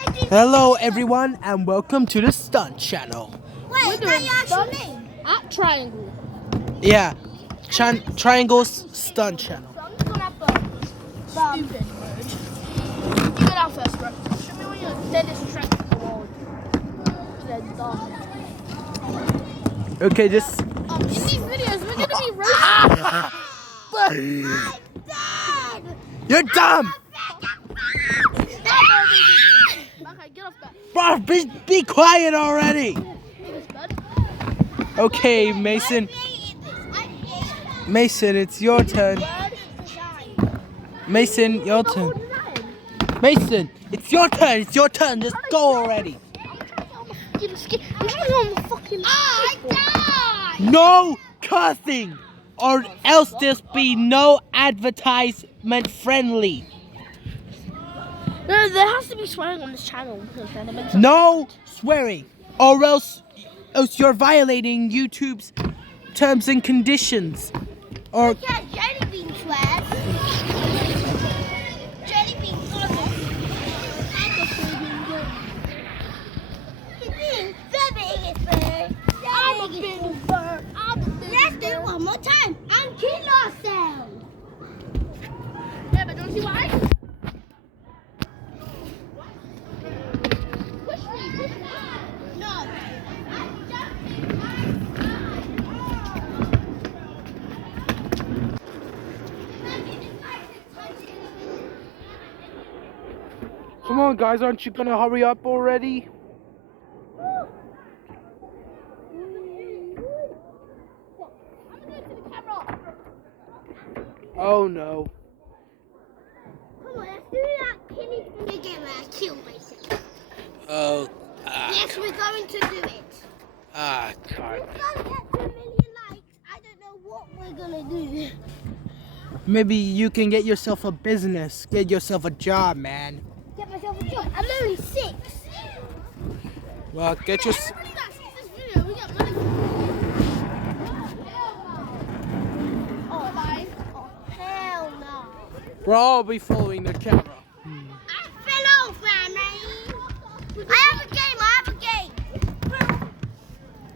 Hello everyone and welcome to the Stunt Channel. Wait, now your actual name? At Triangle. Yeah, Triangle's Stunt Channel. So I'm just gonna have stupid mode. You get out first, bro. Show me when you're dead distracted in the world. They're dumb. Okay, just... In these videos, we're gonna be roasting. I'm dead! You're dumb! Okay, get off that. Bro, be quiet already! Okay, Mason. Mason, it's your turn. Mason, your turn. Mason, it's your turn. It's your turn. Just go already. I'm trying on the fucking. I died! No cussing, or else there's be no advertisement friendly. No, there has to be swearing on this channel because then it makes No swearing, or else you're violating YouTube's terms and conditions. Or Yeah, jelly bean swears. Jelly bean swears. I'm a big bird. Let's do it one more time and kill ourselves. Yeah, but don't you see why? Push me. No. come on, guys, aren't you gonna hurry up already? Oh no. Come on, let's do that killing thing again where I kill myself. Oh. Yes, we're going to do it. God. We're going to get to 1 million likes. I don't know what we're going to do. Maybe you can get yourself a business, get yourself a job, man. Get myself a job. I'm only 6. Well, get your. Everybody that sees this video, we get money. Oh, 5. Oh, hell no. We'll all be following the camera. I fell off, man. I have a game.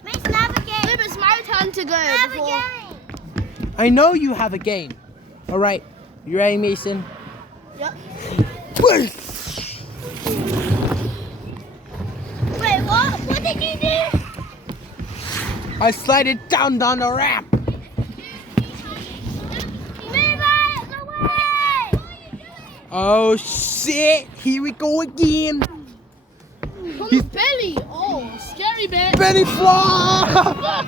Mason, I have a game. Maybe it's my turn to go. I have before. a game. I know you have a game. All right, you ready, Mason? Yep. Wait, what? What did you do? I slide it down the ramp. Move out the way! Oh shit! Here we go again. From the belly. Oh, scary bit. Benny flop.